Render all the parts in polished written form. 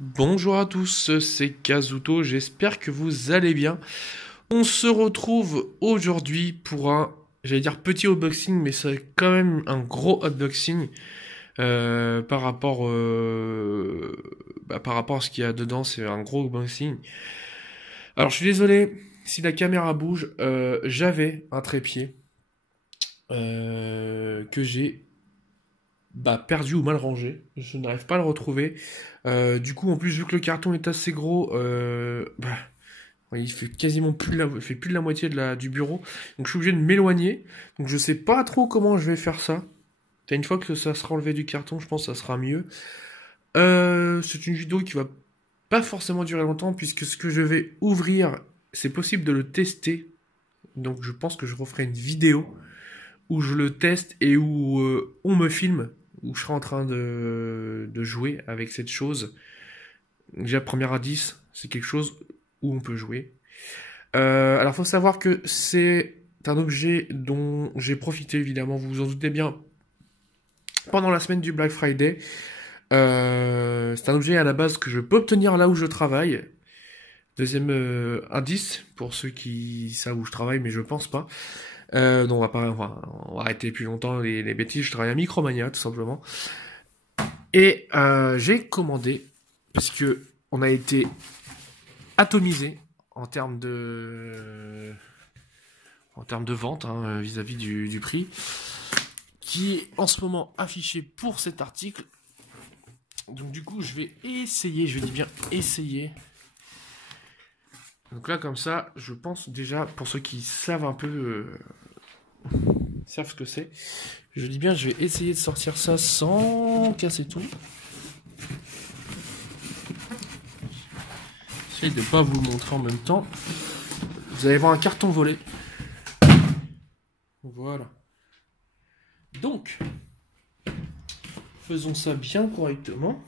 Bonjour à tous, c'est Kazuto, j'espère que vous allez bien. On se retrouve aujourd'hui pour un, j'allais dire petit unboxing, mais c'est quand même un gros unboxing par rapport à ce qu'il y a dedans, c'est un gros unboxing. Alors je suis désolé si la caméra bouge, j'avais un trépied que j'ai perdu ou mal rangé. Je n'arrive pas à le retrouver. Du coup, en plus, vu que le carton est assez gros, ouais, il fait quasiment il fait plus de la moitié du bureau. Donc, je suis obligé de m'éloigner. Donc, je sais pas trop comment je vais faire ça. Une fois que ça sera enlevé du carton, je pense que ça sera mieux. C'est une vidéo qui va pas forcément durer longtemps, puisque ce que je vais ouvrir, c'est possible de le tester. Donc, je pense que je referai une vidéo où je le teste et où on me filme, où je serai en train de jouer avec cette chose. Déjà, premier indice, c'est quelque chose où on peut jouer. Alors, faut savoir que c'est un objet dont j'ai profité, évidemment, vous vous en doutez bien, pendant la semaine du Black Friday. C'est un objet à la base que je peux obtenir là où je travaille. Deuxième indice, pour ceux qui savent où je travaille, mais je pense pas. Non, on va arrêter plus longtemps les bêtises. Je travaille à Micromania, tout simplement. Et j'ai commandé, parce que on a été atomisé en termes de vente vis-à-vis du prix, qui est en ce moment affiché pour cet article. Donc du coup, je vais essayer, je dis bien essayer. Donc là, comme ça, je pense déjà, pour ceux qui savent un peu, savent ce que c'est, je dis bien, je vais essayer de sortir ça sans casser tout. J'essaie de ne pas vous le montrer en même temps. Vous allez voir un carton volé. Voilà. Donc, faisons ça bien correctement.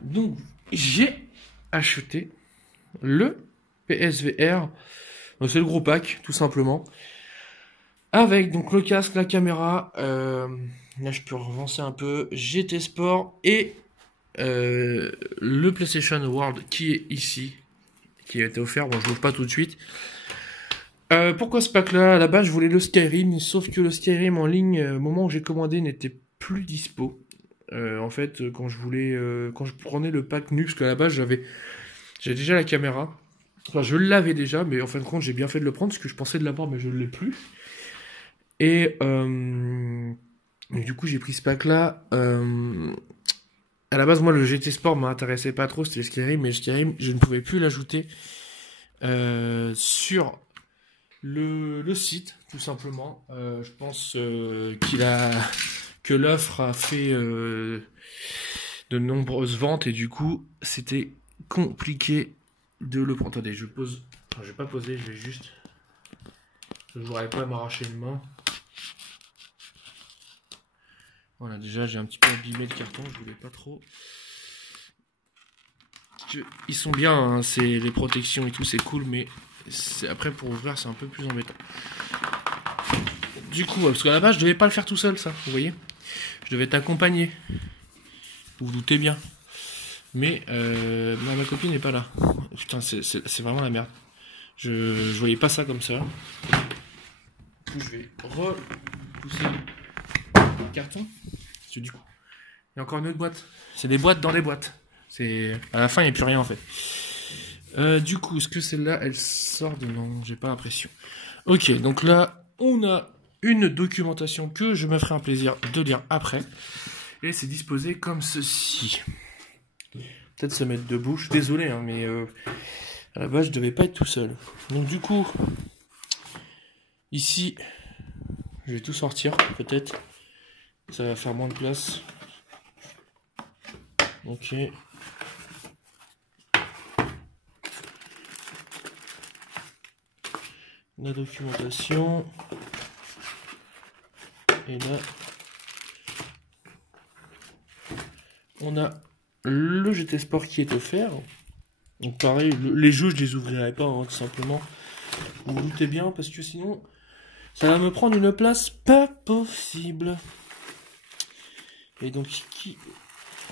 Donc, j'ai acheté le PSVR. C'est le gros pack, tout simplement. Avec donc le casque, la caméra. Là, je peux revancer un peu. GT Sport et le PlayStation World qui est ici, qui a été offert. Bon, je l'ouvre pas tout de suite. Pourquoi ce pack-là? À la base, je voulais le Skyrim, sauf que le Skyrim en ligne, au moment où j'ai commandé, n'était plus dispo. En fait, quand je prenais le pack nu, parce qu'à la base, j'avais déjà la caméra. Enfin, je l'avais déjà, mais en fin de compte, j'ai bien fait de le prendre, parce que je pensais de l'avoir, mais je ne l'ai plus. Et du coup, j'ai pris ce pack-là. À la base, moi, le GT Sport m'intéressait pas trop, c'était le Skyrim, mais le Skyrim, je ne pouvais plus l'ajouter sur le site, tout simplement. Je pense que l'offre a fait de nombreuses ventes et du coup, c'était compliqué de le prendre. Attendez, je pose. Enfin, je vais pas poser, je vais juste. Je ne voudrais pas m'arracher une main. Voilà, déjà, j'ai un petit peu abîmé le carton, je voulais pas trop. Ils sont bien, hein, c'est les protections et tout, c'est cool, mais après pour ouvrir, c'est un peu plus embêtant. Du coup, parce qu'à la base, je devais pas le faire tout seul, ça, vous voyez. Je devais t'accompagner. Vous vous doutez bien. Mais ma copine n'est pas là. Putain, c'est vraiment la merde. Je voyais pas ça comme ça. Du coup, je vais repousser le carton. Parce que du coup, il y a encore une autre boîte. C'est des boîtes dans des boîtes. À la fin, il n'y a plus rien en fait. Du coup, est-ce que celle-là, elle sort de... Non, j'ai pas l'impression. Ok, donc là, on a une documentation que je me ferai un plaisir de lire après. Et c'est disposé comme ceci. Peut-être se mettre debout. Je suis désolé, hein, mais à la base, je devais pas être tout seul. Donc du coup, ici, je vais tout sortir, peut-être. Ça va faire moins de place. Ok. La documentation. Et là, on a le GT Sport qui est offert. Donc pareil, les jeux, je les ouvrirai pas, hein, tout simplement. Vous vous doutez bien, parce que sinon, ça va me prendre une place pas possible. Et donc,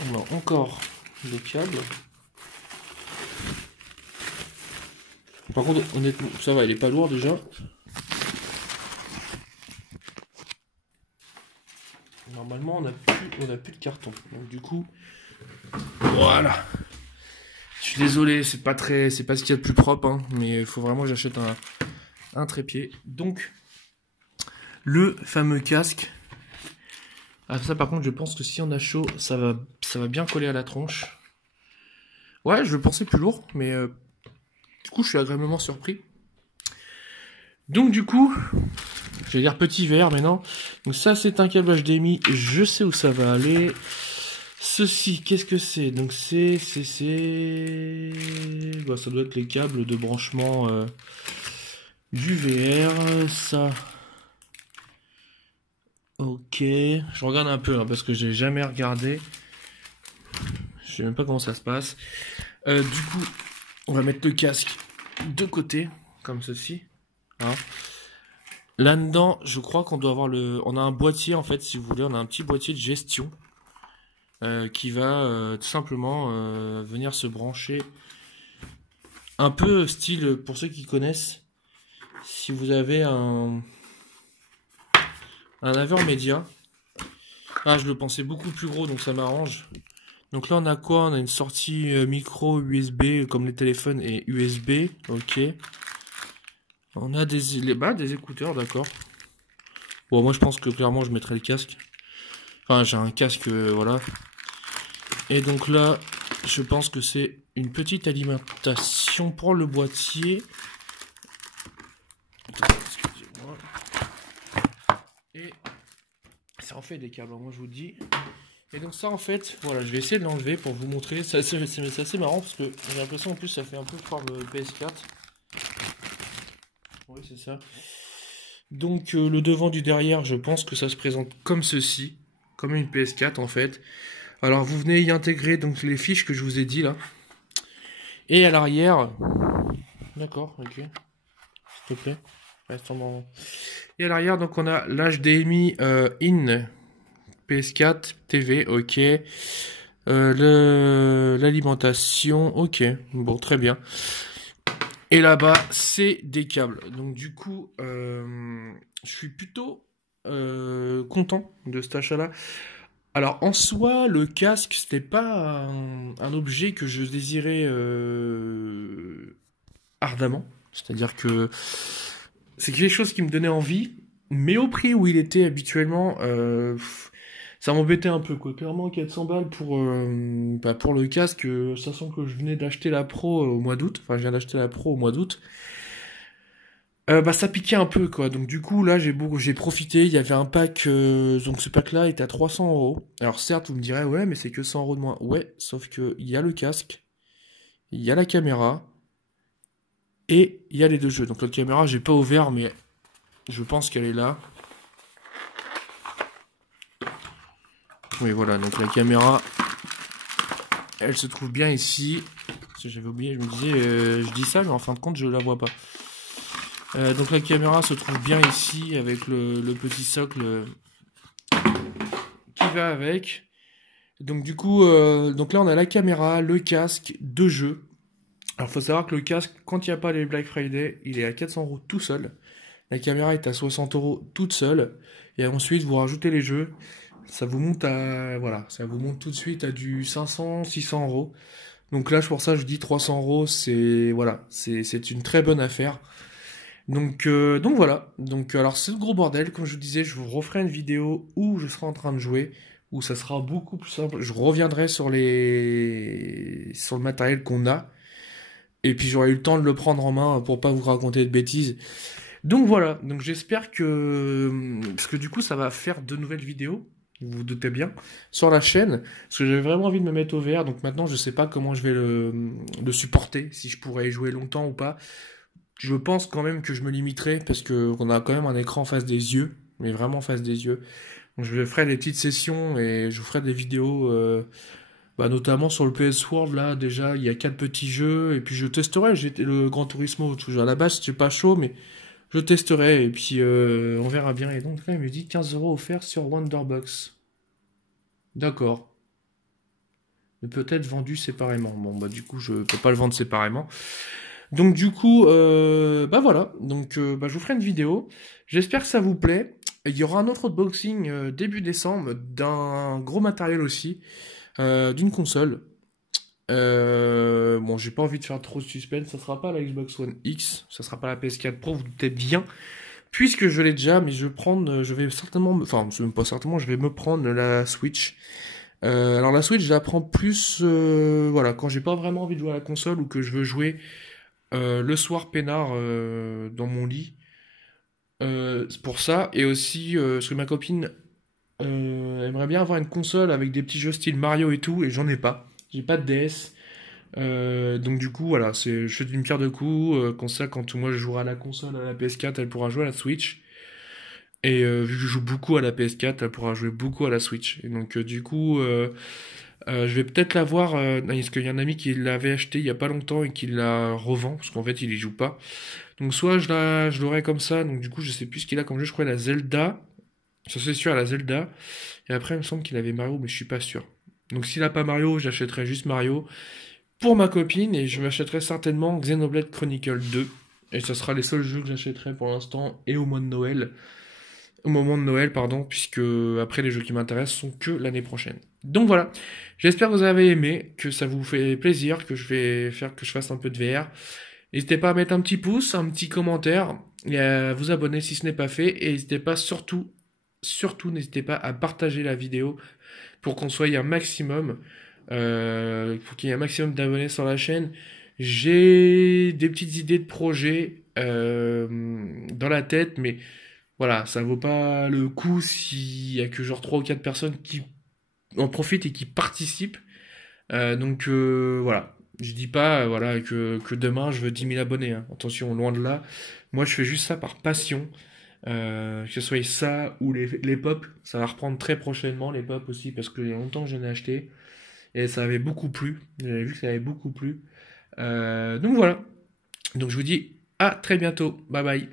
on a encore des câbles. Par contre, honnêtement, ça va, il est pas lourd déjà. Normalement, on a plus de carton. Donc du coup, voilà. Je suis désolé, c'est pas ce qu'il y a de plus propre, hein, mais il faut vraiment que j'achète un trépied. Donc, le fameux casque. Ah, ça par contre, je pense que si on a chaud, ça va bien coller à la tronche. Ouais, je le pensais plus lourd, mais du coup, je suis agréablement surpris. Donc du coup, je vais dire petit verre maintenant. Donc ça, c'est un câble HDMI. Je sais où ça va aller. Ceci, qu'est-ce que c'est? Donc bah, ça doit être les câbles de branchement du VR. Ça. Ok. Je regarde un peu hein, parce que j'ai jamais regardé. Je sais même pas comment ça se passe. Du coup, on va mettre le casque de côté, comme ceci. Hein. Là-dedans, je crois qu'on doit avoir on a un boîtier en fait, si vous voulez, on a un petit boîtier de gestion qui va tout simplement venir se brancher. Un peu style, pour ceux qui connaissent, si vous avez un laveur média. Ah, je le pensais beaucoup plus gros, donc ça m'arrange. Donc là, on a quoi? On a une sortie micro USB comme les téléphones et USB. Ok. On a des écouteurs, d'accord. Bon, moi, je pense que clairement, je mettrai le casque. Enfin, j'ai un casque, voilà. Et donc là, je pense que c'est une petite alimentation pour le boîtier. Excusez-moi. Et ça en fait des câbles, moi je vous dis. Et donc ça en fait, voilà, je vais essayer de l'enlever pour vous montrer. C'est assez marrant parce que j'ai l'impression en plus ça fait un peu forme PS4. Oui, c'est ça. Donc le devant du derrière, je pense que ça se présente comme ceci, comme une PS4 en fait. Alors vous venez y intégrer donc les fiches que je vous ai dit là. Et à l'arrière, d'accord, ok, s'il te plaît, reste en moment. Et à l'arrière donc on a l'HDMI in PS4 TV, ok. L'alimentation, ok, bon très bien. Et là-bas, c'est des câbles. Donc du coup, je suis plutôt content de cet achat-là. Alors en soi, le casque, c'était pas un objet que je désirais ardemment. C'est-à-dire que c'est quelque chose qui me donnait envie, mais au prix où il était habituellement, ça m'embêtait un peu, quoi. Clairement, 400 balles pour le casque, sachant que je venais d'acheter la Pro au mois d'août. Enfin, je viens d'acheter la Pro au mois d'août. Bah, ça piquait un peu, quoi. Donc, du coup, là, j'ai profité. Il y avait un pack, donc ce pack-là était à 300 euros. Alors, certes, vous me direz, ouais, mais c'est que 100 euros de moins. Ouais, sauf que il y a le casque, il y a la caméra, et il y a les deux jeux. Donc, la caméra, j'ai pas ouvert, mais je pense qu'elle est là. Oui, voilà, donc la caméra, elle se trouve bien ici. J'avais oublié, je me disais, je dis ça, mais en fin de compte, je la vois pas. Donc la caméra se trouve bien ici, avec le petit socle qui va avec. Donc du coup, donc là, on a la caméra, le casque, deux jeux. Alors, faut savoir que le casque, quand il n'y a pas les Black Friday, il est à 400 euros tout seul. La caméra est à 60 euros toute seule. Et ensuite, vous rajoutez les jeux. Ça vous monte voilà, ça vous monte tout de suite à du 500, 600 euros. Donc là, pour ça, je dis 300 euros, voilà, c'est une très bonne affaire. Donc voilà. Donc, alors, c'est le gros bordel. Comme je vous disais, je vous referai une vidéo où je serai en train de jouer, où ça sera beaucoup plus simple. Je reviendrai sur le matériel qu'on a. Et puis, j'aurai eu le temps de le prendre en main pour pas vous raconter de bêtises. Donc voilà. Donc, j'espère parce que du coup, ça va faire de nouvelles vidéos. Vous vous doutez bien, sur la chaîne, parce que j'avais vraiment envie de me mettre au VR, donc maintenant je sais pas comment je vais le supporter, si je pourrais y jouer longtemps ou pas. Je pense quand même que je me limiterai, parce qu'on a quand même un écran en face des yeux, mais vraiment en face des yeux. Donc je ferai des petites sessions et je vous ferai des vidéos, notamment sur le PS World, là déjà il y a 4 petits jeux, et puis je testerai, j'ai le Gran Turismo, à la base c'était pas chaud, mais je testerai, et puis on verra bien. Et donc là, il me dit 15 euros offerts sur Wonderbox. D'accord. mais peut-être vendu séparément. Bon, bah du coup, je peux pas le vendre séparément. Donc du coup, bah voilà. Donc bah, je vous ferai une vidéo. J'espère que ça vous plaît. Il y aura un autre unboxing début décembre d'un gros matériel aussi, d'une console. Bon, j'ai pas envie de faire trop de suspense. Ça sera pas la Xbox One X, ça sera pas la PS4 Pro. Vous doutez bien, puisque je l'ai déjà. Mais je vais certainement, enfin, c'est même pas certainement, je vais me prendre la Switch. Alors la Switch, je la prends plus, voilà, quand j'ai pas vraiment envie de jouer à la console ou que je veux jouer le soir peinard dans mon lit. C'est pour ça, et aussi parce que ma copine aimerait bien avoir une console avec des petits jeux style Mario et tout, et j'en ai pas. J'ai pas de DS. Donc du coup, voilà, je fais d'une pierre deux coups. Comme ça, quand moi je jouerai à la console, à la PS4, elle pourra jouer à la Switch. Et vu que je joue beaucoup à la PS4, elle pourra jouer beaucoup à la Switch. Et donc du coup, je vais peut-être la voir, parce qu'il y a un ami qui l'avait acheté il y a pas longtemps et qui la revend, parce qu'en fait il y joue pas. Donc soit je l'aurai comme ça, donc du coup je sais plus ce qu'il a comme jeu, je crois la Zelda. Ça c'est sûr, la Zelda. Et après il me semble qu'il avait Mario, mais je suis pas sûr. Donc s'il a pas Mario, j'achèterai juste Mario pour ma copine et je m'achèterai certainement Xenoblade Chronicle 2. Et ce sera les seuls jeux que j'achèterai pour l'instant et au mois de Noël. Au moment de Noël, pardon, puisque après les jeux qui m'intéressent sont que l'année prochaine. Donc voilà, j'espère que vous avez aimé, que ça vous fait plaisir, que je vais faire que je fasse un peu de VR. N'hésitez pas à mettre un petit pouce, un petit commentaire, et à vous abonner si ce n'est pas fait, et n'hésitez pas surtout n'hésitez pas à partager la vidéo pour qu'on soit un maximum, pour qu'il y ait un maximum d'abonnés sur la chaîne. J'ai des petites idées de projets dans la tête, mais voilà, ça vaut pas le coup s'il y a que genre 3 ou 4 personnes qui en profitent et qui participent. Donc voilà, je dis pas voilà que demain je veux 10 000 abonnés, hein. Attention, loin de là. Moi je fais juste ça par passion. Que ce soit ça ou les pop, ça va reprendre très prochainement, les pop aussi, parce qu'il y a longtemps que j'en ai acheté. Et ça avait beaucoup plu. J'avais vu que ça avait beaucoup plu. Donc voilà. Donc je vous dis à très bientôt. Bye bye.